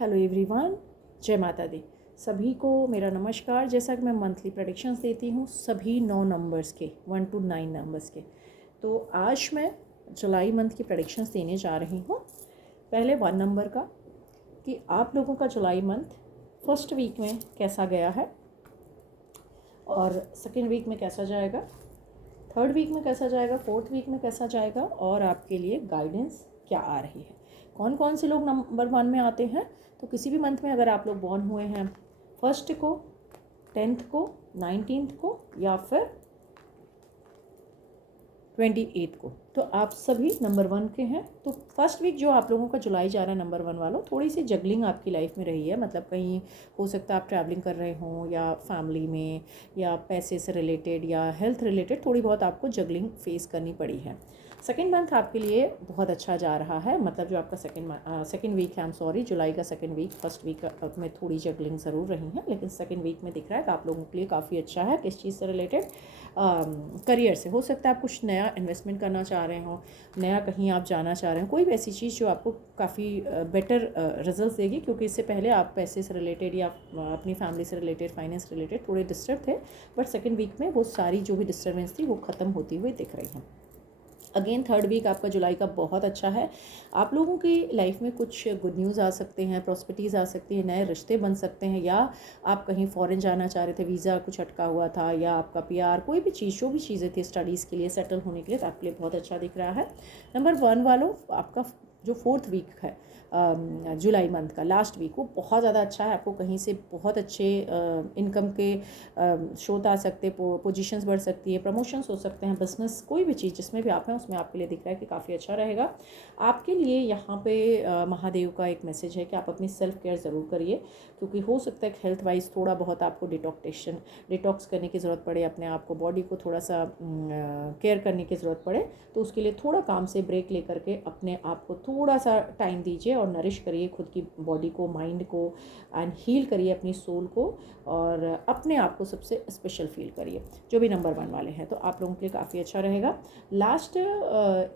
Hello everyone, जय माता दी। सभी को मेरा नमस्कार। जैसा कि मैं मंथली प्रेडिक्शंस देती हूँ सभी 9 नंबर्स के, 1 to 9 नंबर्स के, तो आज मैं जुलाई मंथ की प्रेडिक्शंस देने जा रही हूँ। पहले 1 नंबर का कि आप लोगों का जुलाई मंथ फर्स्ट वीक में कैसा गया है और सेकेंड वीक में कैसा जाएगा, थर्ड वीक में कैसा जाएगा, फोर्थ वीक में कैसा जाएगा और आपके लिए गाइडेंस क्या आ रही है। कौन कौन से लोग नंबर 1 में आते हैं, तो किसी भी मंथ में अगर आप लोग बॉर्न हुए हैं फर्स्ट को, 10th को, 19th को या फिर 28th को, तो आप सभी नंबर 1 के हैं। तो फर्स्ट वीक जो आप लोगों का जुलाई जा रहा है नंबर 1 वालों, थोड़ी सी जगलिंग आपकी लाइफ में रही है। मतलब कहीं हो सकता है आप ट्रैवलिंग कर रहे हों या फैमिली में या पैसे से रिलेटेड या हेल्थ रिलेटेड थोड़ी बहुत आपको जगलिंग फेस करनी पड़ी है। सेकेंड मंथ आपके लिए बहुत अच्छा जा रहा है। मतलब जो आपका सेकेंड वीक है, जुलाई का सेकेंड वीक, फर्स्ट वीक में थोड़ी जगलिंग ज़रूर रही है, लेकिन सेकेंड वीक में दिख रहा है कि आप लोगों के लिए काफ़ी अच्छा है। किस चीज़ से रिलेटेड, करियर से हो सकता है। आप कुछ नया इन्वेस्टमेंट करना चाह रहे हो, नया कहीं आप जाना चाह रहे हो, कोई भी ऐसी चीज़ जो आपको काफ़ी बेटर रिजल्ट देगी, क्योंकि इससे पहले आप पैसे से रिलेटेड या अपनी फैमिली से रिलेटेड, फाइनेंस रिलेटेड थोड़े डिस्टर्ब थे, बट सेकेंड वीक में वो सारी जो भी डिस्टर्बेंस थी वो ख़त्म होती हुई दिख रही है। अगेन थर्ड वीक आपका जुलाई का बहुत अच्छा है। आप लोगों की लाइफ में कुछ गुड न्यूज़ आ सकते हैं, प्रॉस्पेरिटीज़ आ सकती है, नए रिश्ते बन सकते हैं, या आप कहीं फॉरेन जाना चाह रहे थे, वीज़ा कुछ अटका हुआ था, या आपका पीआर, कोई भी चीज़, जो भी चीज़ें थी स्टडीज़ के लिए सेटल होने के लिए, तो आपके लिए बहुत अच्छा दिख रहा है। नंबर 1 वालों, आपका जो फोर्थ वीक है जुलाई मंथ का लास्ट वीक, वो बहुत ज़्यादा अच्छा है। आपको कहीं से बहुत अच्छे इनकम के स्रोत आ सकते, पोजीशंस बढ़ सकती है, प्रमोशंस हो सकते हैं, बिजनेस, कोई भी चीज़ जिसमें भी आप हैं उसमें आपके लिए दिख रहा है कि काफ़ी अच्छा रहेगा। आपके लिए यहाँ पे महादेव का एक मैसेज है कि आप अपनी सेल्फ केयर ज़रूर करिए, क्योंकि हो सकता है कि हेल्थ वाइज थोड़ा बहुत आपको डिटॉक्स करने की ज़रूरत पड़े, अपने आप को, बॉडी को थोड़ा सा केयर करने की ज़रूरत पड़े। तो उसके लिए थोड़ा काम से ब्रेक ले करके अपने आप को थोड़ा सा टाइम दीजिए और नरिश करिए खुद की बॉडी को, माइंड को, एंड हील करिए अपनी सोल को, और अपने आप को सबसे स्पेशल फील करिए। जो भी नंबर 1 वाले हैं, तो आप लोगों के लिए काफ़ी अच्छा रहेगा। लास्ट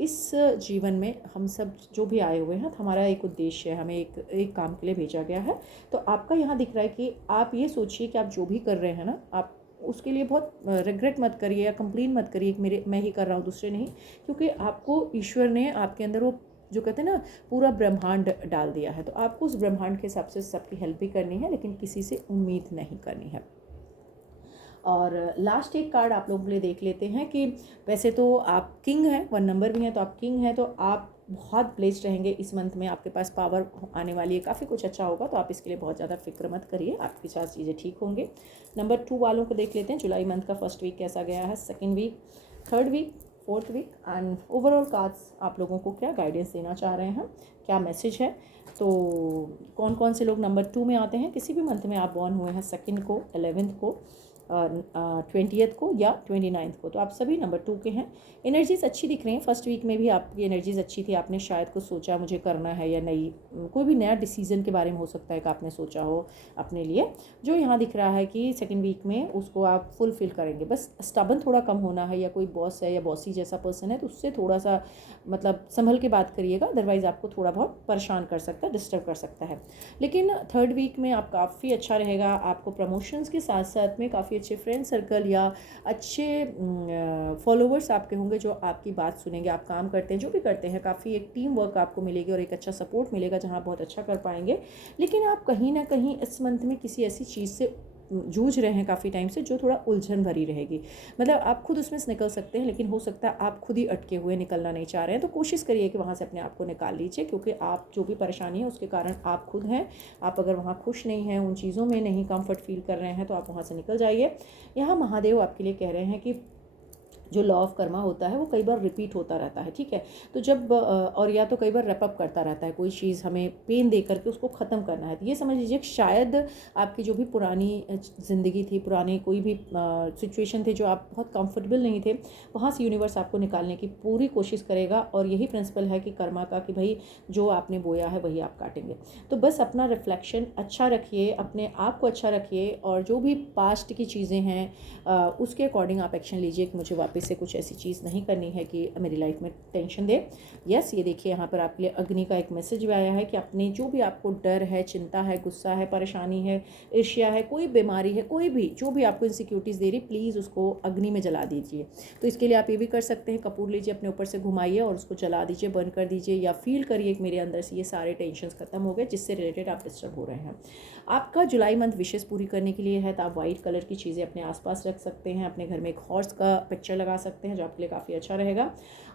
इस जीवन में हम सब जो भी आए हुए हैं, हमारा एक उद्देश्य है, हमें एक काम के लिए भेजा गया है। तो आपका यहाँ दिख रहा है कि आप ये सोचिए कि आप जो भी कर रहे हैं ना, आप उसके लिए बहुत रिग्रेट मत करिए या कंप्लेन मत करिए कि मैं ही कर रहा हूँ, दूसरे नहीं, क्योंकि आपको ईश्वर ने आपके अंदर वो जो कहते हैं ना पूरा ब्रह्मांड डाल दिया है। तो आपको उस ब्रह्मांड के हिसाब से सबकी हेल्प भी करनी है, लेकिन किसी से उम्मीद नहीं करनी है। और लास्ट एक कार्ड आप लोगों के लिए देख लेते हैं कि वैसे तो आप किंग हैं, 1 नंबर भी हैं, तो आप किंग हैं, तो आप बहुत ब्लेस्ड रहेंगे इस मंथ में। आपके पास पावर आने वाली है, काफ़ी कुछ अच्छा होगा, तो आप इसके लिए बहुत ज़्यादा फिक्र मत करिए, आपके साथ चीज़ें ठीक होंगे। नंबर 2 वालों को देख लेते हैं, जुलाई मंथ का फर्स्ट वीक कैसा गया है, second week, third week, fourth week, and overall cards आप लोगों को क्या गाइडेंस देना चाह रहे हैं, क्या मैसेज है। तो कौन कौन से लोग नंबर 2 में आते हैं, किसी भी मंथ में आप बॉर्न हुए हैं, सेकेंड को, 11th को, 20th को या 29th को, तो आप सभी नंबर 2 के हैं। एनर्जीज़ अच्छी दिख रही हैं। फर्स्ट वीक में भी आपकी एनर्जीज़ अच्छी थी, आपने शायद कुछ सोचा मुझे करना है या नहीं, कोई भी नया डिसीजन के बारे में हो सकता है कि आपने सोचा हो अपने लिए। जो यहाँ दिख रहा है कि सेकेंड वीक में उसको आप फुलफिल करेंगे। बस स्टबन थोड़ा कम होना है, या कोई बॉस है या बॉसी जैसा पर्सन है तो उससे थोड़ा सा मतलब संभल के बात करिएगा, अदरवाइज़ आपको थोड़ा बहुत परेशान कर सकता है, डिस्टर्ब कर सकता है। लेकिन थर्ड वीक में आप काफ़ी अच्छा रहेगा। आपको प्रमोशंस के साथ साथ में काफ़ी अच्छे फ्रेंड सर्कल या अच्छे फॉलोवर्स आपके होंगे जो आपकी बात सुनेंगे। आप काम करते हैं, जो भी करते हैं, काफ़ी एक टीम वर्क आपको मिलेगी और एक अच्छा सपोर्ट मिलेगा जहां आप बहुत अच्छा कर पाएंगे। लेकिन आप कहीं ना कहीं इस मंथ में किसी ऐसी चीज़ से जूझ रहे हैं काफ़ी टाइम से जो थोड़ा उलझन भरी रहेगी। मतलब आप खुद उसमें से निकल सकते हैं, लेकिन हो सकता है आप खुद ही अटके हुए निकलना नहीं चाह रहे हैं। तो कोशिश करिए कि वहाँ से अपने आप को निकाल लीजिए, क्योंकि आप जो भी परेशानी है उसके कारण आप खुद हैं। आप अगर वहाँ खुश नहीं हैं, उन चीज़ों में नहीं कंफर्ट फील कर रहे हैं, तो आप वहाँ से निकल जाइए। यहाँ महादेव आपके लिए कह रहे हैं कि जो लॉ ऑफ कर्मा होता है वो कई बार रिपीट होता रहता है, ठीक है। तो जब और या तो कई बार रैपअप करता रहता है, कोई चीज़ हमें पेन दे करके उसको ख़त्म करना है। तो ये समझ लीजिए कि शायद आपकी जो भी पुरानी ज़िंदगी थी, पुरानी कोई भी सिचुएशन थे जो आप बहुत कंफर्टेबल नहीं थे, वहाँ से यूनिवर्स आपको निकालने की पूरी कोशिश करेगा। और यही प्रिंसिपल है कि कर्मा का, कि भाई जो आपने बोया है वही आप काटेंगे। तो बस अपना रिफ्लेक्शन अच्छा रखिए, अपने आप को अच्छा रखिए, और जो भी पास्ट की चीज़ें हैं उसके अकॉर्डिंग आप एक्शन लीजिए कि मुझे वापस वापस से कुछ ऐसी चीज़ नहीं करनी है कि मेरी लाइफ में टेंशन दे। यस, ये देखिए यहाँ पर आपके लिए अग्नि का एक मैसेज भी आया है कि अपने जो भी आपको डर है, चिंता है, गुस्सा है, परेशानी है, ईर्ष्या है, कोई बीमारी है, कोई भी जो भी आपको इनसिक्योरिटीज़ दे रही, प्लीज़ उसको अग्नि में जला दीजिए। तो इसके लिए आप ये भी कर सकते हैं, कपूर लीजिए, अपने ऊपर से घुमाइए और उसको जला दीजिए, बर्न कर दीजिए, या फील करिए कि मेरे अंदर से ये सारे टेंशन्स खत्म हो गए जिससे रिलेटेड आप डिस्टर्ब हो रहे हैं। आपका जुलाई मंथ विशेष पूरी करने के लिए है, तो आप वाइट कलर की चीज़ें अपने आसपास रख सकते हैं। अपने घर में एक हॉर्स का पिक्चर लगा सकते हैं जो आपके लिए काफ़ी अच्छा रहेगा।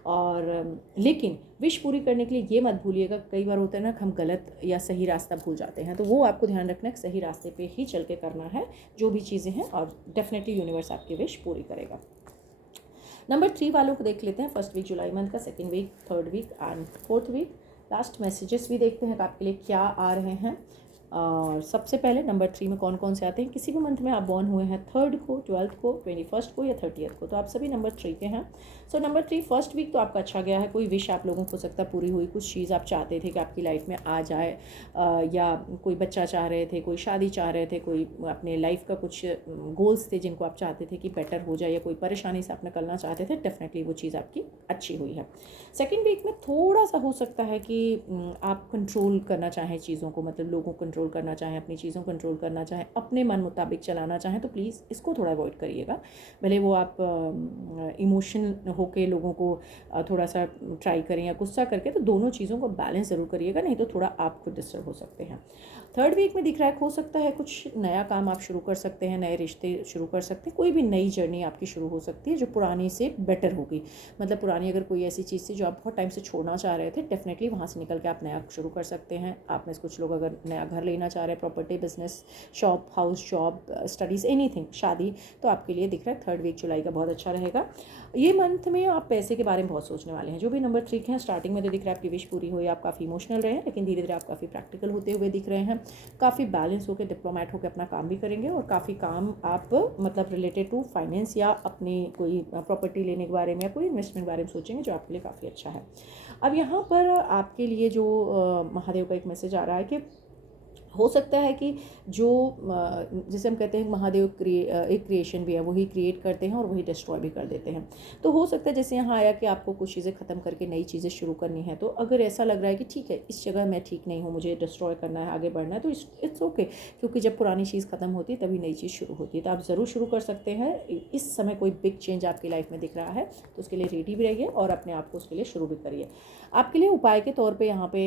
और लेकिन विश पूरी करने के लिए ये मत भूलिएगा, कई बार होता है ना हम गलत या सही रास्ता भूल जाते हैं, तो वो आपको ध्यान रखना है, सही रास्ते पे ही चल के करना है जो भी चीज़ें हैं, और डेफिनेटली यूनिवर्स आपकी विश पूरी करेगा। नंबर 3 वालों को देख लेते हैं, फर्स्ट वीक जुलाई मंथ का, second week, third week and fourth week. Last messages भी देखते हैं कि आपके लिए क्या आ रहे हैं। और सबसे पहले नंबर 3 में कौन कौन से आते हैं। किसी भी मंथ में आप बॉर्न हुए हैं 3rd को, 12th को, 21st को या 30th को, तो आप सभी नंबर 3 के हैं। सो नंबर 3 फर्स्ट वीक तो आपका अच्छा गया है। कोई विश आप लोगों को हो सकता है पूरी हुई, कुछ चीज़ आप चाहते थे कि आपकी लाइफ में आ जाए, या कोई बच्चा चाह रहे थे, कोई शादी चाह रहे थे, कोई अपने लाइफ का कुछ गोल्स थे जिनको आप चाहते थे कि बेटर हो जाए, या कोई परेशानी से आप निकलना चाहते थे, डेफिनेटली वो चीज़ आपकी अच्छी हुई है। सेकेंड वीक में थोड़ा सा हो सकता है कि आप कंट्रोल करना चाहें चीज़ों को, मतलब लोगों को कंट्रोल करना चाहें, अपनी चीज़ों को कंट्रोल करना चाहें, अपने मन मुताबिक चलाना चाहें, तो प्लीज़ इसको थोड़ा अवॉइड करिएगा। भले वो आप इमोशन होके लोगों को थोड़ा सा ट्राई करें या गुस्सा करके, तो दोनों चीज़ों को बैलेंस ज़रूर करिएगा, नहीं तो थोड़ा आप खुद डिस्टर्ब हो सकते हैं। थर्ड वीक में दिख रहा है हो सकता है कुछ नया काम आप शुरू कर सकते हैं, नए रिश्ते शुरू कर सकते हैं, कोई भी नई जर्नी आपकी शुरू हो सकती है जो पुरानी से बेटर होगी। मतलब पुरानी अगर कोई ऐसी चीज़ थी जो आप बहुत टाइम से छोड़ना चाह रहे थे, डेफिनेटली वहाँ से निकल के आप नया शुरू कर सकते हैं। आप में से कुछ लोग अगर नया घर लेना चाह रहे हैं, property, business, shop, house, job, studies, anything, शादी, तो आपके लिए दिख रहा है थर्ड वीक जुलाई का बहुत अच्छा रहेगा। ये मंथ में आप पैसे के बारे में बहुत सोचने वाले हैं। जो भी नंबर 3 के हैं, स्टार्टिंग में तो दिख रहा है आपकी विश पूरी हुई, आप काफ़ी इमोशनल रहे हैं, लेकिन धीरे धीरे आप काफ़ी प्रैक्टिकल होते हुए दिख रहे हैं, काफ़ी बैलेंस होकर, डिप्लोमेट होकर अपना काम भी करेंगे, और काफ़ी काम आप मतलब रिलेटेड टू फाइनेंस या अपनी कोई प्रॉपर्टी लेने के बारे में या कोई इन्वेस्टमेंट के बारे में सोचेंगे, जो आपके लिए काफ़ी अच्छा है। अब यहाँ पर आपके लिए जो महादेव का एक मैसेज आ रहा है कि हो सकता है कि जो जैसे हम कहते हैं महादेव एक क्रिएशन भी है, वही क्रिएट करते हैं और वही डिस्ट्रॉय भी कर देते हैं। तो हो सकता है जैसे यहाँ आया कि आपको कुछ चीज़ें ख़त्म करके नई चीज़ें शुरू करनी है, तो अगर ऐसा लग रहा है कि ठीक है इस जगह मैं ठीक नहीं हूँ, मुझे डिस्ट्रॉय करना है, आगे बढ़ना है, तो इट्स ओके, क्योंकि जब पुरानी चीज़ ख़त्म होती है तभी नई चीज़ शुरू होती है। तो आप ज़रूर शुरू कर सकते हैं। इस समय कोई बिग चेंज आपकी लाइफ में दिख रहा है तो उसके लिए रेडी भी रहिए और अपने आप को उसके लिए शुरू भी करिए। आपके लिए उपाय के तौर पे यहाँ पे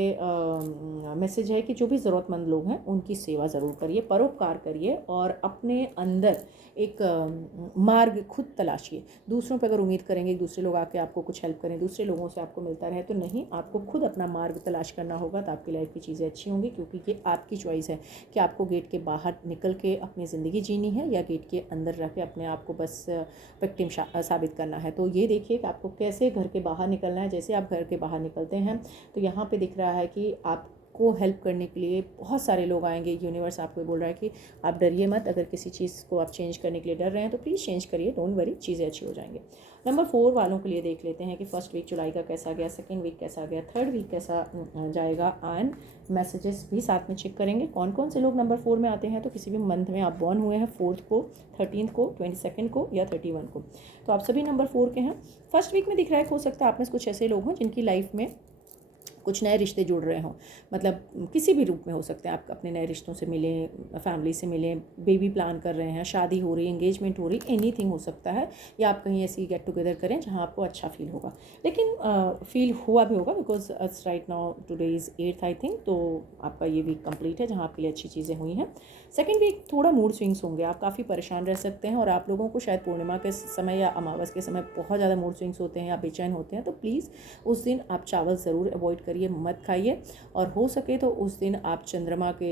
मैसेज है कि जो भी ज़रूरतमंद लोग हैं उनकी सेवा ज़रूर करिए, परोपकार करिए, और अपने अंदर एक मार्ग खुद तलाशिए। दूसरों पर अगर उम्मीद करेंगे कि दूसरे लोग आके आपको कुछ हेल्प करें, दूसरे लोगों से आपको मिलता रहे, तो नहीं, आपको खुद अपना मार्ग तलाश करना होगा, तो आपकी लाइफ की चीज़ें अच्छी होंगी, क्योंकि ये आपकी चॉइस है कि आपको गेट के बाहर निकल के अपनी ज़िंदगी जीनी है या गेट के अंदर रह के अपने आप को बस विक्टिम साबित करना है। तो ये देखिए कि आपको कैसे घर के बाहर निकलना है। जैसे आप घर के बाहर निकलते हैं तो यहाँ पे दिख रहा है कि आप को हेल्प करने के लिए बहुत सारे लोग आएंगे। यूनिवर्स आपको बोल रहा है कि आप डरिए मत, अगर किसी चीज़ को आप चेंज करने के लिए डर रहे हैं तो प्लीज़ चेंज करिए, डोंट वरी, चीज़ें अच्छी हो जाएंगी। नंबर 4 वालों के लिए देख लेते हैं कि फर्स्ट वीक जुलाई का कैसा गया, सेकेंड वीक कैसा गया, थर्ड वीक कैसा जाएगा, एंड मैसेजेस भी साथ में चेक करेंगे कौन कौन से लोग नंबर 4 में आते हैं। तो किसी भी मंथ में आप बॉर्न हुए हैं 4th को, 13th को, 22nd को या 31 को, तो आप सभी नंबर 4 के हैं। फर्स्ट वीक में दिख रहा है हो सकता है आप में कुछ ऐसे लोग हों जिनकी लाइफ में कुछ नए रिश्ते जुड़ रहे हों, मतलब किसी भी रूप में हो सकते हैं। आप अपने नए रिश्तों से मिलें, फैमिली से मिलें, बेबी प्लान कर रहे हैं, शादी हो रही है, एंगेजमेंट हो रही, एनीथिंग हो सकता है, या आप कहीं ऐसी गेट टुगेदर करें जहां आपको अच्छा फील होगा। लेकिन फील हुआ भी होगा, because right now today is 8th I think, तो आपका ये वीक कंप्लीट है जहाँ आपके लिए अच्छी चीज़ें हुई हैं। सेकेंड वीक थोड़ा मूड स्विंग्स होंगे, आप काफ़ी परेशान रह सकते हैं, और आप लोगों को शायद पूर्णिमा के समय या अमावस के समय बहुत ज़्यादा मूड स्विंग्स होते हैं या बेचैन होते हैं, तो प्लीज़ उस दिन आप चावल ज़रूर अवॉइड करिए, मत खाइए, और हो सके तो उस दिन आप चंद्रमा के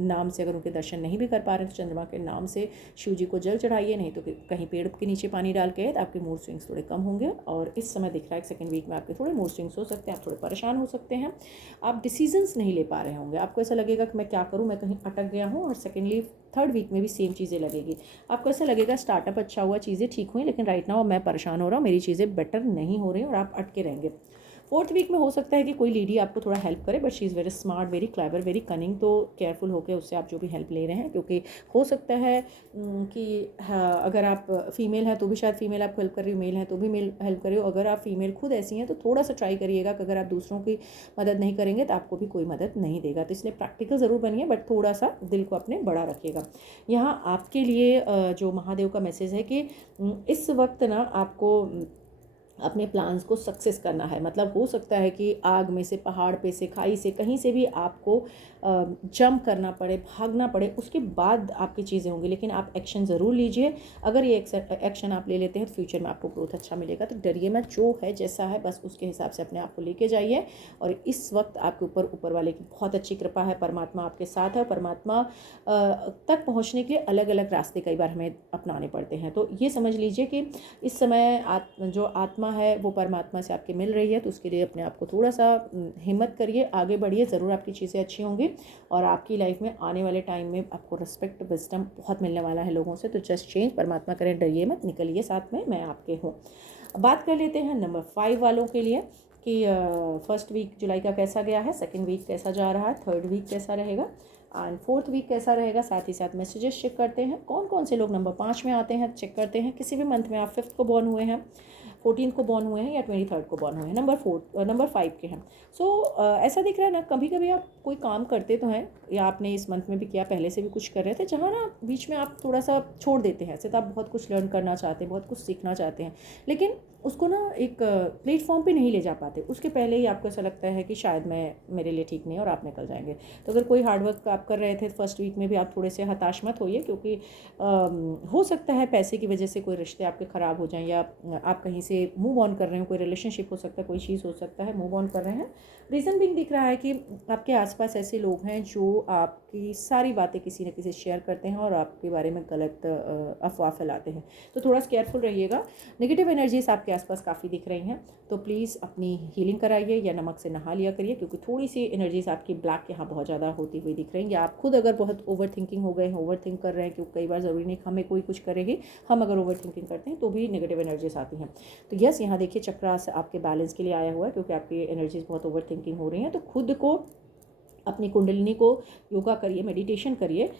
नाम से, अगर उनके दर्शन नहीं भी कर पा रहे हैं तो चंद्रमा के नाम से शिव जी को जल चढ़ाइए, नहीं तो कहीं पेड़ के नीचे पानी डाल के, तो आपके मूड स्विंग्स थोड़े कम होंगे। और इस समय दिख रहा है सेकेंड वीक में आपके थोड़े मूड स्विंग्स हो सकते हैं, आप थोड़े परेशान हो सकते हैं, आप डिसीजंस नहीं ले पा रहे होंगे, आपको ऐसा लगेगा कि मैं क्या करूँ, मैं कहीं अटक गया हूँ। और सेकेंडली थर्ड वीक में भी सेम चीज़ें लगेगी, आपको ऐसा लगेगा स्टार्टअप अच्छा हुआ, चीज़ें ठीक हुई, लेकिन राइट नाउ मैं परेशान हो रहा हूँ, मेरी चीज़ें बेटर नहीं हो रही और आप अटके रहेंगे। 4th वीक में हो सकता है कि कोई लेडी आपको थोड़ा हेल्प करे, but she is very smart, very clever, very cunning, तो केयरफुल होकर उससे आप जो भी हेल्प ले रहे हैं, क्योंकि हो सकता है कि हाँ, अगर आप फीमेल हैं तो भी शायद फीमेल आपको हेल्प कर रही हो, मेल हैं तो भी मेल हेल्प कर रही हो। अगर आप फीमेल खुद ऐसी हैं तो थोड़ा सा ट्राई करिएगा कि अगर आप दूसरों की मदद नहीं करेंगे तो आपको भी कोई मदद नहीं देगा। तो इसलिए प्रैक्टिकल ज़रूर बनिए, बट थोड़ा सा दिल को अपने बड़ा रखिएगा। यहाँ आपके लिए जो महादेव का मैसेज है कि इस वक्त ना आपको अपने प्लान्स को सक्सेस करना है। मतलब हो सकता है कि आग में से, पहाड़ पे से, खाई से, कहीं से भी आपको जंप करना पड़े, भागना पड़े, उसके बाद आपकी चीज़ें होंगी, लेकिन आप एक्शन ज़रूर लीजिए। अगर ये एक्शन आप ले लेते हैं तो फ्यूचर में आपको ग्रोथ अच्छा मिलेगा। तो डरिए मत, जो है जैसा है बस उसके हिसाब से अपने आप को लेके जाइए। और इस वक्त आपके ऊपर वाले की बहुत अच्छी कृपा है, परमात्मा आपके साथ है। परमात्मा तक पहुँचने के लिए अलग अलग रास्ते कई बार हमें अपनाने पड़ते हैं। तो ये समझ लीजिए कि इस समय जो आत्मा है वो परमात्मा से आपके मिल रही है, तो उसके लिए अपने आप को थोड़ा सा हिम्मत करिए, आगे बढ़िए, ज़रूर आपकी चीज़ें अच्छी होंगी और आपकी लाइफ में आने वाले टाइम में आपको रिस्पेक्ट, विजडम बहुत मिलने वाला है लोगों से। तो जस्ट चेंज, परमात्मा करें, डरिए मत, निकलिए साथ में, मैं आपके हूँ। बात कर लेते हैं नंबर 5 वालों के लिए कि फर्स्ट वीक जुलाई का कैसा गया है, सेकेंड वीक कैसा जा रहा है, थर्ड वीक कैसा रहेगा एंड फोर्थ वीक कैसा रहेगा। साथ ही साथ मैसेजेस चेक करते हैं, कौन कौन से लोग नंबर 5 में आते हैं चेक करते हैं। किसी भी मंथ में आप 5th को बॉर्न हुए हैं, 14th को बॉर्न हुए हैं या 23rd को बॉर्न हुए हैं, नंबर 5 के हैं। ऐसा दिख रहा है ना, कभी कभी आप कोई काम करते तो हैं, या आपने इस मंथ में भी किया, पहले से भी कुछ कर रहे थे, जहाँ ना बीच में आप थोड़ा सा छोड़ देते हैं। ऐसे तो आप बहुत कुछ लर्न करना चाहते हैं, बहुत कुछ सीखना चाहते हैं, लेकिन उसको ना एक प्लेटफॉर्म पे नहीं ले जा पाते। उसके पहले ही आपको ऐसा लगता है कि शायद मेरे लिए ठीक नहीं है और आप निकल जाएंगे। तो अगर कोई हार्डवर्क आप कर रहे थे फर्स्ट वीक में भी, आप थोड़े से हताश मत होइए, क्योंकि हो सकता है पैसे की वजह से कोई रिश्ते आपके ख़राब हो जाएं, या आप कहीं से मूव ऑन कर रहे हो, कोई रिलेशनशिप हो सकता है, कोई चीज़ हो सकता है, मूव ऑन कर रहे हैं। रीज़न बिंग दिख रहा है कि आपके आसपास ऐसे लोग हैं जो आपकी सारी बातें किसी न किसी शेयर करते हैं और आपके बारे में गलत अफवाह फैलाते हैं। तो थोड़ा सा केयरफुल रहिएगा। नेगेटिव एनर्जीज आपके आसपास काफ़ी दिख रही हैं, तो प्लीज़ अपनी हीलिंग कराइए या नमक से नहा लिया करिए, क्योंकि थोड़ी सी एनर्जीज आपकी ब्लैक यहाँ बहुत ज़्यादा होती हुई दिख रही हैं। या आप खुद अगर बहुत ओवर थिंकिंग हो गए हैं, ओवर थिंक कर रहे हैं, क्योंकि कई बार ज़रूरी नहीं हमें कोई कुछ करेगी, हम अगर ओवर थिंकिंग करते हैं तो भी नेगेटिव एनर्जीज आती हैं। तो यस, यहाँ देखिए चक्रास आपके बैलेंस के लिए आया हुआ है, क्योंकि आपकी एनर्जीज बहुत ओवर थिंकिंग हो रही हैं। तो खुद को, अपनी कुंडलिनी को योगा करिए, मेडिटेशन करिए,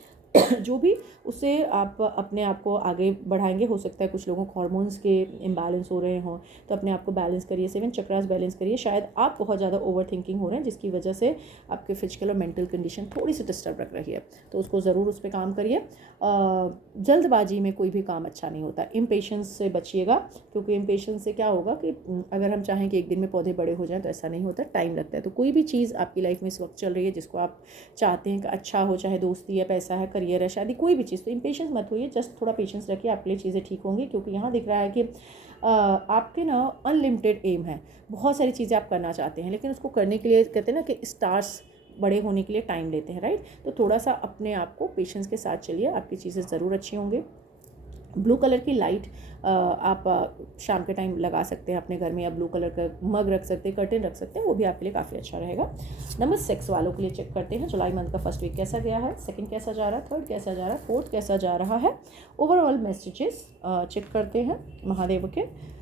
जो भी उससे आप अपने आप को आगे बढ़ाएंगे। हो सकता है कुछ लोगों को हार्मोन्स के इम्बैलेंस हो रहे हों, तो अपने आप को बैलेंस करिए, 7 चक्रास बैलेंस करिए। शायद आप बहुत ज़्यादा ओवर थिंकिंग हो रहे हैं, जिसकी वजह से आपके फिजिकल और मेंटल कंडीशन थोड़ी सी डिस्टर्ब रख रही है, तो उसको ज़रूर उस पर काम करिए। जल्दबाजी में कोई भी काम अच्छा नहीं होता। इम्पेशेंस से बचिएगा, क्योंकि इम्पेशेंस से क्या होगा कि अगर हम चाहें कि एक दिन में पौधे बड़े हो जाएँ तो ऐसा नहीं होता, टाइम लगता है। तो कोई भी चीज़ आपकी लाइफ में इस वक्त चल रही है जिसको आप चाहते हैं कि अच्छा हो, चाहे दोस्ती है, पैसा है, करियर है, शादी, कोई भी चीज़, तो इम्पेशेंस मत होइए, जस्ट थोड़ा पेशेंस रखिए, आपके लिए चीज़ें ठीक होंगी। क्योंकि यहाँ दिख रहा है कि आपके ना अनलिमिटेड एम है, बहुत सारी चीज़ें आप करना चाहते हैं, लेकिन उसको करने के लिए कहते हैं ना कि स्टार्स बड़े होने के लिए टाइम लेते हैं, राइट। तो थोड़ा सा अपने आप को पेशेंस के साथ चलिए, आपकी चीज़ें ज़रूर अच्छी होंगी। ब्लू कलर की लाइट आप शाम के टाइम लगा सकते हैं अपने घर में, या ब्लू कलर का मग रख सकते हैं, कर्टेन रख सकते हैं, वो भी आपके लिए काफ़ी अच्छा रहेगा। नंबर 6 वालों के लिए चेक करते हैं जुलाई मंथ का फर्स्ट वीक कैसा गया है, सेकंड कैसा जा रहा है, थर्ड कैसा जा रहा है, फोर्थ कैसा जा रहा है। ओवरऑल मैसेजेस चेक करते हैं महादेव के।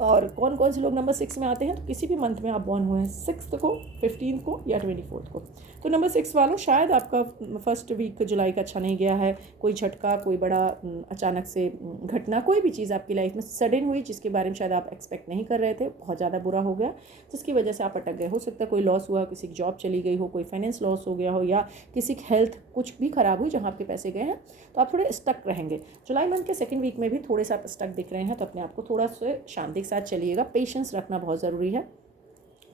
और कौन कौन से लोग नंबर 6 में आते हैं, तो किसी भी मंथ में आप बॉर्न हुए हैं, 6th को, 15th को या 24th को, तो नंबर 6 वालों शायद आपका फर्स्ट वीक जुलाई का अच्छा नहीं गया है। कोई झटका, कोई बड़ा अचानक से घटना, कोई भी चीज़ आपकी लाइफ में सडन हुई जिसके बारे में शायद आप एक्सपेक्ट नहीं कर रहे थे, बहुत ज़्यादा बुरा हो गया, जिसकी वजह से आप अटक गए। हो सकता है कोई लॉस हुआ, किसी की जॉब चली गई हो, कोई फाइनेंस लॉस हो गया हो, या किसी की हेल्थ कुछ भी ख़राब हुई जहाँ आपके पैसे गए हैं, तो आप थोड़े स्टक रहेंगे। जुलाई मंथ के सेकेंड वीक में भी थोड़े सा आप स्टक दिख रहे हैं, तो अपने आप को थोड़ा सा शांति के साथ चलिएगा, पेशेंस रखना बहुत ज़रूरी है।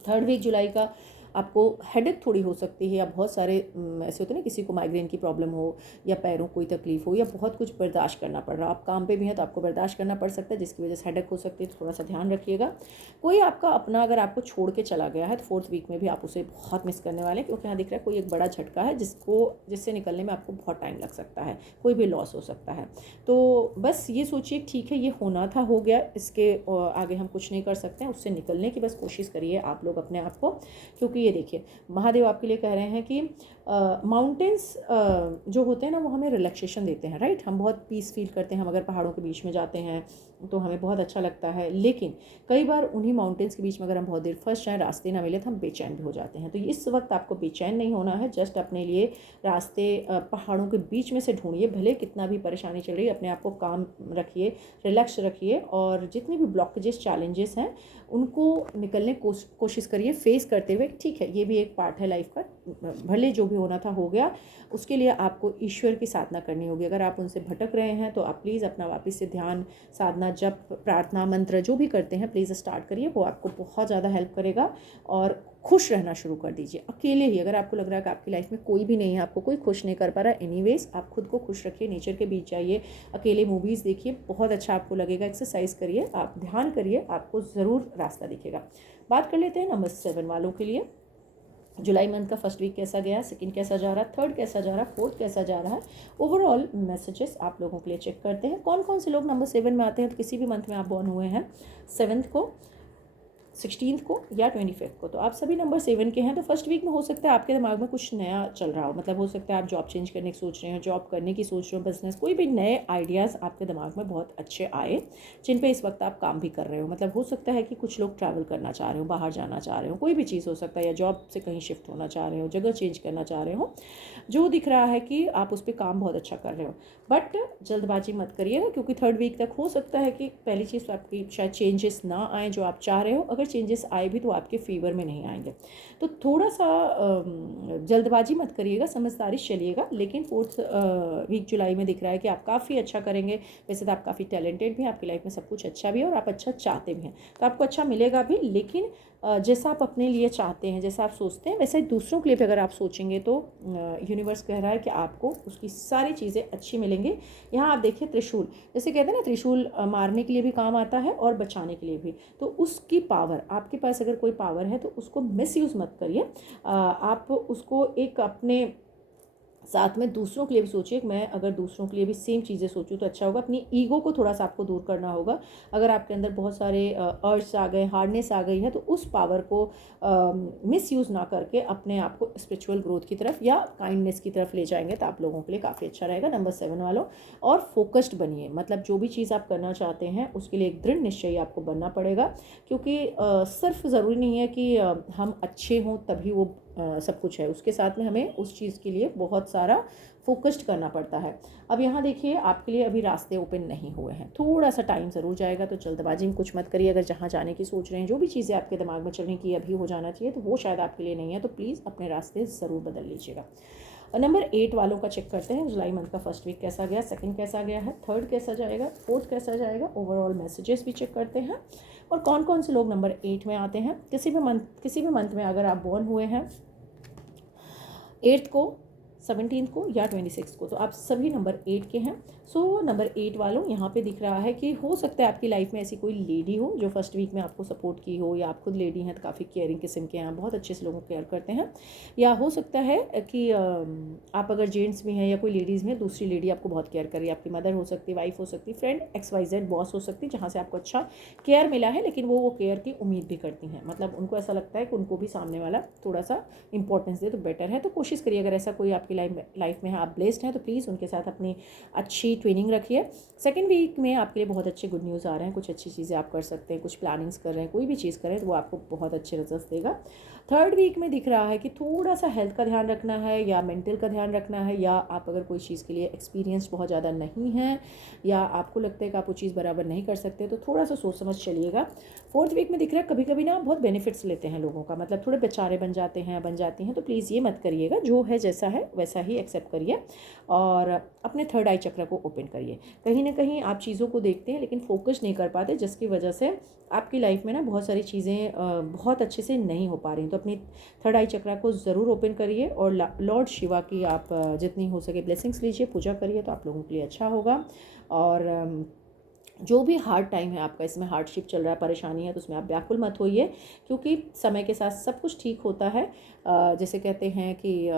थर्ड वीक जुलाई का आपको हेडेक थोड़ी हो सकती है, या बहुत सारे ऐसे होते हैं ना, किसी को माइग्रेन की प्रॉब्लम हो, या पैरों कोई तकलीफ हो, या बहुत कुछ बर्दाश्त करना पड़ रहा, आप काम पे भी हैं तो आपको बर्दाश्त करना पड़ सकता है, जिसकी वजह से हेडेक हो सकती है, तो थोड़ा सा ध्यान रखिएगा। कोई आपका अपना अगर आपको छोड़ के चला गया है तो फोर्थ वीक में भी आप उसे बहुत मिस करने वाले हैं, क्योंकि यहाँ दिख रहा है कोई एक बड़ा झटका है जिससे निकलने में आपको बहुत टाइम लग सकता है, कोई भी लॉस हो सकता है। तो बस ये सोचिए ठीक है, ये होना था, हो गया, इसके आगे हम कुछ नहीं कर सकते हैं, उससे निकलने की बस कोशिश करिए आप लोग अपने आप को। क्योंकि ये देखिए महादेव आपके लिए कह रहे हैं कि माउंटेन्स जो होते हैं ना वो हमें रिलैक्सेशन देते हैं, राइट। हम बहुत पीस फील करते हैं, हम अगर पहाड़ों के बीच में जाते हैं तो हमें बहुत अच्छा लगता है, लेकिन कई बार उन्हीं माउंटेन्स के बीच में अगर हम बहुत देर फंस जाएँ, रास्ते ना मिले तो हम बेचैन भी हो जाते हैं। तो इस वक्त आपको बेचैन नहीं होना है, जस्ट अपने लिए रास्ते पहाड़ों के बीच में से ढूंढिए। भले कितना भी परेशानी चल रही है, अपने आप को काम रखिए, रिलैक्स रखिए, और जितनी भी ब्लॉकेजेस चैलेंजेस हैं उनको निकलने कोशिश करिए फेस करते हुए। ठीक है, ये भी एक पार्ट है लाइफ का, भले जो भी होना था हो गया, उसके लिए आपको ईश्वर की साधना करनी होगी। अगर आप उनसे भटक रहे हैं तो आप प्लीज़ अपना वापस से ध्यान, साधना, जप, प्रार्थना, मंत्र जो भी करते हैं प्लीज़ स्टार्ट करिए, वो आपको बहुत ज़्यादा हेल्प करेगा। और खुश रहना शुरू कर दीजिए अकेले ही। अगर आपको लग रहा है कि आपकी लाइफ में कोई भी नहीं है, आपको कोई खुश नहीं कर पा रहा, एनीवेज आप खुद को खुश रखिए, नेचर के बीच जाइए, अकेले मूवीज़ देखिए, बहुत अच्छा आपको लगेगा। एक्सरसाइज करिए, आप ध्यान करिए, आपको ज़रूर रास्ता दिखेगा। बात कर लेते हैं नंबर 7 वालों के लिए। जुलाई मंथ का फर्स्ट वीक कैसा गया, सेकंड कैसा जा रहा है, थर्ड कैसा जा रहा है, फोर्थ कैसा जा रहा है, ओवरऑल मैसेजेस आप लोगों के लिए चेक करते हैं। कौन कौन से लोग नंबर 7 में आते हैं, तो किसी भी मंथ में आप बॉर्न हुए हैं 7th को, 16 को या 25 को, तो आप सभी नंबर 7 के हैं। तो फर्स्ट वीक में हो सकता है आपके दिमाग में कुछ नया चल रहा हो, मतलब हो सकता है आप जॉब चेंज करने की सोच रहे हो, जॉब करने की सोच रहे हो, बिजनेस, कोई भी नए आइडियाज़ आपके दिमाग में बहुत अच्छे आए जिन पे इस वक्त आप काम भी कर रहे हो। मतलब हो सकता है कि कुछ लोग ट्रैवल करना चाह रहे हो, बाहर जाना चाह रहे हो, कोई भी चीज़ हो सकता है, या जॉब से कहीं शिफ्ट होना चाह रहे हो, जगह चेंज करना चाह रहे हो। जो दिख रहा है कि आप उस पर काम बहुत अच्छा कर रहे हो, बट जल्दबाजी मत करिएगा, क्योंकि थर्ड वीक तक हो सकता है कि पहली चीज़ तो आपकी शायद चेंजेस ना आए जो आप चाह रहे हो। अगर चेंजेस आए भी तो आपके फेवर में नहीं आएंगे, तो थोड़ा सा जल्दबाजी मत करिएगा, समझदारी चलिएगा। लेकिन फोर्थ वीक जुलाई में दिख रहा है कि आप काफ़ी अच्छा करेंगे। वैसे तो आप काफ़ी टैलेंटेड भी हैं, आपकी लाइफ में सब कुछ अच्छा भी है और आप अच्छा चाहते भी हैं, तो आपको अच्छा मिलेगा भी। लेकिन जैसा आप अपने लिए चाहते हैं, जैसा आप सोचते हैं, वैसे ही दूसरों के लिए भी अगर आप सोचेंगे तो यूनिवर्स कह रहा है कि आपको उसकी सारी चीज़ें अच्छी मिलेंगी। यहाँ आप देखिए त्रिशूल, जैसे कहते हैं ना, त्रिशूल मारने के लिए भी काम आता है और बचाने के लिए भी। तो उसकी पावर, आपके पास अगर कोई पावर है तो उसको मिसयूज़ मत करिए। आप उसको एक अपने साथ में दूसरों के लिए भी सोचिए। मैं अगर दूसरों के लिए भी सेम चीज़ें सोचूं तो अच्छा होगा। अपनी ईगो को थोड़ा सा आपको दूर करना होगा। अगर आपके अंदर बहुत सारे अर्ज आ गए, हार्डनेस आ गई है, तो उस पावर को मिसयूज़ ना करके अपने आप को स्पिरिचुअल ग्रोथ की तरफ या काइंडनेस की तरफ ले जाएंगे तो आप लोगों के लिए काफ़ी अच्छा रहेगा। नंबर 7 वालों, और फोकस्ड बनिए, मतलब जो भी चीज़ आप करना चाहते हैं उसके लिए एक दृढ़ निश्चयी आपको बनना पड़ेगा। क्योंकि सिर्फ ज़रूरी नहीं है कि हम अच्छे हों तभी वो सब कुछ है, उसके साथ में हमें उस चीज़ के लिए बहुत सारा फोकस्ड करना पड़ता है। अब यहाँ देखिए, आपके लिए अभी रास्ते ओपन नहीं हुए हैं, थोड़ा सा टाइम ज़रूर जाएगा, तो जल्दबाजी में कुछ मत करिए। अगर जहाँ जाने की सोच रहे हैं, जो भी चीज़ें आपके दिमाग में चल रही कि अभी हो जाना चाहिए, तो वो शायद आपके लिए नहीं है, तो प्लीज़ अपने रास्ते ज़रूर बदल लीजिएगा। और नंबर 8 वालों का चेक करते हैं, जुलाई मंथ का फर्स्ट वीक कैसा गया, सेकंड कैसा गया है, थर्ड कैसा जाएगा, फोर्थ कैसा जाएगा, ओवरऑल मैसेजेस भी चेक करते हैं। और कौन कौन से लोग नंबर 8 में आते हैं। किसी भी मंथ में अगर आप बॉर्न हुए हैं 8th को, 17th को या 26th को, तो आप सभी नंबर 8 के हैं। सो नंबर 8 वालों, यहाँ पे दिख रहा है कि हो सकता है आपकी लाइफ में ऐसी कोई लेडी हो जो फर्स्ट वीक में आपको सपोर्ट की हो, या आप खुद लेडी हैं तो काफ़ी केयरिंग किस्म के हैं, बहुत अच्छे से लोगों को केयर करते हैं। या हो सकता है कि आप अगर जेंट्स भी हैं या कोई लेडीज़ में, दूसरी लेडी आपको बहुत केयर कर रही है, आपकी मदर हो सकती है, वाइफ हो सकती है, फ्रेंड XYZ, बॉस हो सकती है, जहाँ से आपको अच्छा केयर मिला है, लेकिन वो केयर की उम्मीद भी करती हैं। मतलब उनको ऐसा लगता है कि उनको भी सामने वाला थोड़ा सा इंपॉर्टेंस दे तो बेटर है। तो कोशिश करिए, अगर ऐसा कोई आपकी लाइफ में है, आप ब्लेस्ड हैं, तो प्लीज़ उनके साथ अपनी अच्छी ट्रेनिंग रखिए। सेकंड वीक में आपके लिए बहुत अच्छे गुड न्यूज़ आ रहे हैं, कुछ अच्छी चीज़ें आप कर सकते हैं, कुछ प्लानिंग्स कर रहे हैं, कोई भी चीज़ करें तो वो आपको बहुत अच्छे रिजल्ट देगा। थर्ड वीक में दिख रहा है कि थोड़ा सा हेल्थ का ध्यान रखना है या मेंटल का ध्यान रखना है, या आप अगर कोई चीज़ के लिए एक्सपीरियंस बहुत ज़्यादा नहीं है या आपको लगता है कि आप वो चीज़ बराबर नहीं कर सकते, तो थोड़ा सा सोच समझ चलिएगा। फोर्थ वीक में दिख रहा है कभी कभी ना बहुत बेनिफिट्स लेते हैं लोगों का, मतलब थोड़े बेचारे बन जाते हैं, बन जाती हैं, तो प्लीज़ ये मत करिएगा। जो है जैसा है वैसा ही एक्सेप्ट करिए और अपने थर्ड आई चक्र को ओपन करिए। कहीं ना कहीं आप चीज़ों को देखते हैं लेकिन फोकस नहीं कर पाते, जिसकी वजह से आपकी लाइफ में ना बहुत सारी चीज़ें बहुत अच्छे से नहीं हो पा रही। तो अपनी थर्ड आई चक्र को ज़रूर ओपन करिए और लॉर्ड शिवा की आप जितनी हो सके ब्लेसिंग्स लीजिए, पूजा करिए, तो आप लोगों के लिए अच्छा होगा। और जो भी हार्ड टाइम है आपका, इसमें हार्डशिप चल रहा है, परेशानी है, तो उसमें आप व्याकुल मत होइए, क्योंकि समय के साथ सब कुछ ठीक होता है। जैसे कहते हैं कि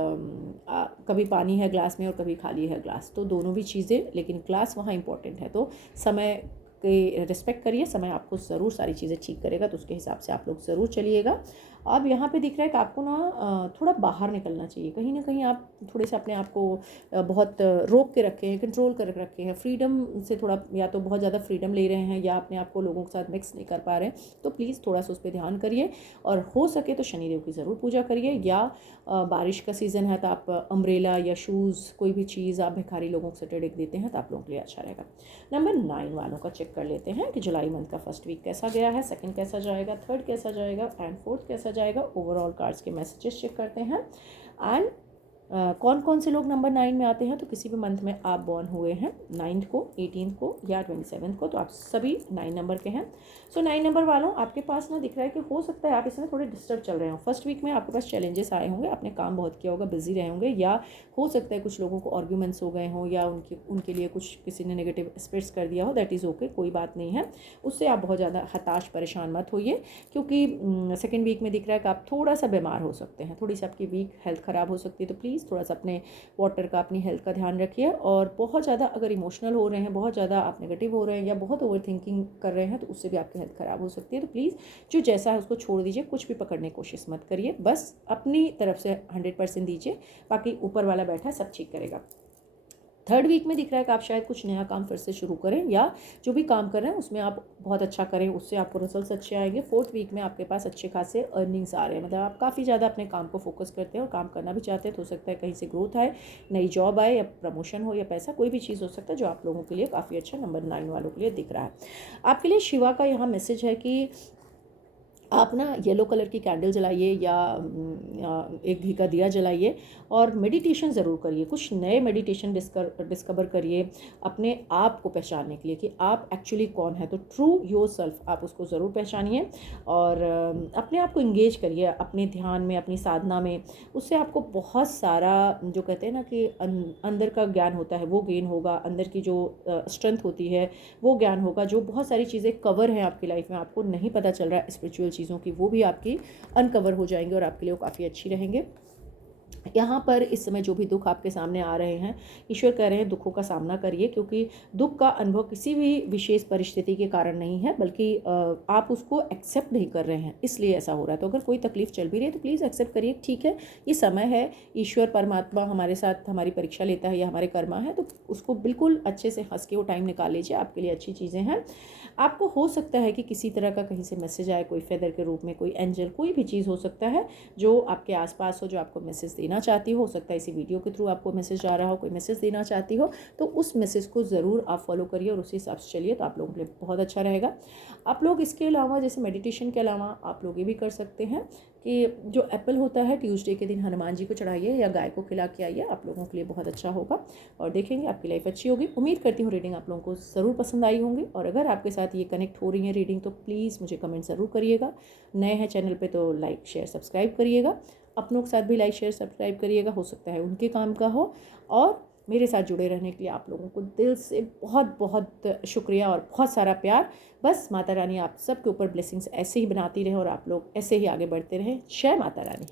कभी पानी है ग्लास में और कभी खाली है ग्लास, तो दोनों भी चीज़ें, लेकिन ग्लास वहाँ इंपॉर्टेंट है। तो समय के रिस्पेक्ट करिए, समय आपको ज़रूर सारी चीज़ें ठीक करेगा, तो उसके हिसाब से आप लोग ज़रूर चलिएगा। अब यहाँ पे दिख रहा है कि आपको ना थोड़ा बाहर निकलना चाहिए, कहीं ना कहीं आप थोड़े से अपने आप को बहुत रोक के रखे हैं, कंट्रोल कर रखे हैं, फ्रीडम से थोड़ा, या तो बहुत ज़्यादा फ्रीडम ले रहे हैं या अपने आप को लोगों के साथ मिक्स नहीं कर पा रहे हैं। तो प्लीज़ थोड़ा सा उस पर ध्यान करिए, और हो सके तो शनिदेव की ज़रूर पूजा करिए, या बारिश का सीज़न है तो आप अम्ब्रेला या शूज़, कोई भी चीज़ आप भिखारी लोगों से टेढ़क देते हैं तो आप लोगों के लिए अच्छा रहेगा। नंबर 9 वालों का चेक कर लेते हैं कि जुलाई मंथ का फर्स्ट वीक कैसा गया है, सेकंड कैसा जाएगा, थर्ड कैसा जाएगा एंड फोर्थ कैसा जाएगा। ओवरऑल कार्ड्स के मैसेजेस चेक करते हैं। एंड कौन कौन से लोग नंबर 9 में आते हैं, तो किसी भी मंथ में आप बॉर्न हुए हैं 9 को, 18 को या 27 को, तो आप सभी 9 नंबर के हैं। सो 9 नंबर वालों, आपके पास ना दिख रहा है कि हो सकता है आप इसमें थोड़े डिस्टर्ब चल रहे हो। फर्स्ट वीक में आपके पास चैलेंजेस आए होंगे, आपने काम बहुत किया होगा, बिजी रहे होंगे, या हो सकता है कुछ लोगों को आर्ग्यूमेंट्स हो गए हों, या उनके लिए कुछ किसी ने नेगेटिव एस्पेक्ट्स कर दिया हो। दैट इज़ ओके, कोई बात नहीं है, उससे आप बहुत ज़्यादा हताश परेशान मत होइए, क्योंकि सेकेंड वीक में दिख रहा है कि आप थोड़ा सा बीमार हो सकते हैं, थोड़ी सी आपकी वीक हेल्थ ख़राब हो सकती है। तो प्लीज़ थोड़ा सा अपने वाटर का, अपनी हेल्थ का ध्यान रखिए। और बहुत ज़्यादा अगर इमोशनल हो रहे हैं, बहुत ज़्यादा आप नेगेटिव हो रहे हैं, या बहुत ओवर थिंकिंग कर रहे हैं, तो उससे भी आपकी हेल्थ ख़राब हो सकती है। तो प्लीज़ जो जैसा है उसको छोड़ दीजिए, कुछ भी पकड़ने की कोशिश मत करिए, बस अपनी तरफ से 100% दीजिए, बाकी ऊपर वाला बैठा है, सब ठीक करेगा। थर्ड वीक में दिख रहा है कि आप शायद कुछ नया काम फिर से शुरू करें, या जो भी काम कर रहे हैं उसमें आप बहुत अच्छा करें, उससे आपको रिजल्ट्स अच्छे आएंगे। फोर्थ वीक में आपके पास अच्छे खासे अर्निंग्स आ रहे हैं, मतलब आप काफ़ी ज़्यादा अपने काम को फोकस करते हैं और काम करना भी चाहते हैं। तो हो सकता है कहीं से ग्रोथ आए, नई जॉब आए, या प्रमोशन हो, या पैसा, कोई भी चीज़ हो सकता है जो आप लोगों के लिए काफ़ी अच्छा नंबर 9 वालों के लिए दिख रहा है। आपके लिए शिवा का यहाँ मैसेज है कि आप ना येलो कलर की कैंडल जलाइए, या एक घी का दिया जलाइए, और मेडिटेशन ज़रूर करिए। कुछ नए मेडिटेशन डिस्कवर करिए अपने आप को पहचानने के लिए कि आप एक्चुअली कौन है। तो ट्रू योर सेल्फ आप उसको ज़रूर पहचानिए, और अपने आप को इंगेज करिए अपने ध्यान में, अपनी साधना में। उससे आपको बहुत सारा, जो कहते हैं ना कि अंदर का ज्ञान होता है वो गेन होगा, अंदर की जो स्ट्रेंथ होती है वो ज्ञान होगा। जो बहुत सारी चीज़ें कवर हैं आपकी लाइफ में, आपको नहीं पता चल रहा है स्पिरिचुअल चीज़ों की, वो भी आपकी अनकवर हो जाएंगे और आपके लिए वो काफ़ी अच्छी रहेंगे। यहाँ पर इस समय जो भी दुख आपके सामने आ रहे हैं, ईश्वर कह रहे हैं दुखों का सामना करिए, क्योंकि दुख का अनुभव किसी भी विशेष परिस्थिति के कारण नहीं है, बल्कि आप उसको एक्सेप्ट नहीं कर रहे हैं, इसलिए ऐसा हो रहा है। तो अगर कोई तकलीफ चल भी रही है तो प्लीज़ एक्सेप्ट करिए, ठीक है ये समय है, ईश्वर परमात्मा हमारे साथ हमारी परीक्षा लेता है, या हमारे कर्मा है, तो उसको बिल्कुल अच्छे से हंस के वो टाइम निकाल लीजिए, आपके लिए अच्छी चीज़ें हैं। आपको हो सकता है कि किसी तरह का कहीं से मैसेज आए, कोई फेदर के रूप में, कोई एंजल, कोई भी चीज़ हो सकता है जो आपके आसपास हो, जो आपको मैसेज देना चाहती हो सकता है इसी वीडियो के थ्रू आपको मैसेज आ रहा हो, कोई मैसेज देना चाहती हो, तो उस मैसेज को ज़रूर आप फॉलो करिए और उसी हिसाब से चलिए, तो आप लोगों के लिए बहुत अच्छा रहेगा। आप लोग इसके अलावा, जैसे मेडिटेशन के अलावा, आप लोग ये भी कर सकते हैं कि जो एप्पल होता है ट्यूसडे के दिन हनुमान जी को चढ़ाइए, या गाय को खिला के आइए, आप लोगों के लिए बहुत अच्छा होगा, और देखेंगे आपकी लाइफ अच्छी होगी। उम्मीद करती हूँ रीडिंग आप लोगों को ज़रूर पसंद आई होंगी, और अगर आपके साथ ये कनेक्ट हो रही है रीडिंग तो प्लीज़ मुझे कमेंट ज़रूर करिएगा। नए हैं चैनल पे तो लाइक शेयर सब्सक्राइब करिएगा, अपनों के साथ भी लाइक शेयर सब्सक्राइब करिएगा, हो सकता है उनके काम का हो। और मेरे साथ जुड़े रहने के लिए आप लोगों को दिल से बहुत बहुत शुक्रिया और बहुत सारा प्यार। बस माता रानी आप सबके ऊपर ब्लेसिंग्स ऐसे ही बनाती रहे, और आप लोग ऐसे ही आगे बढ़ते रहें। जय माता रानी।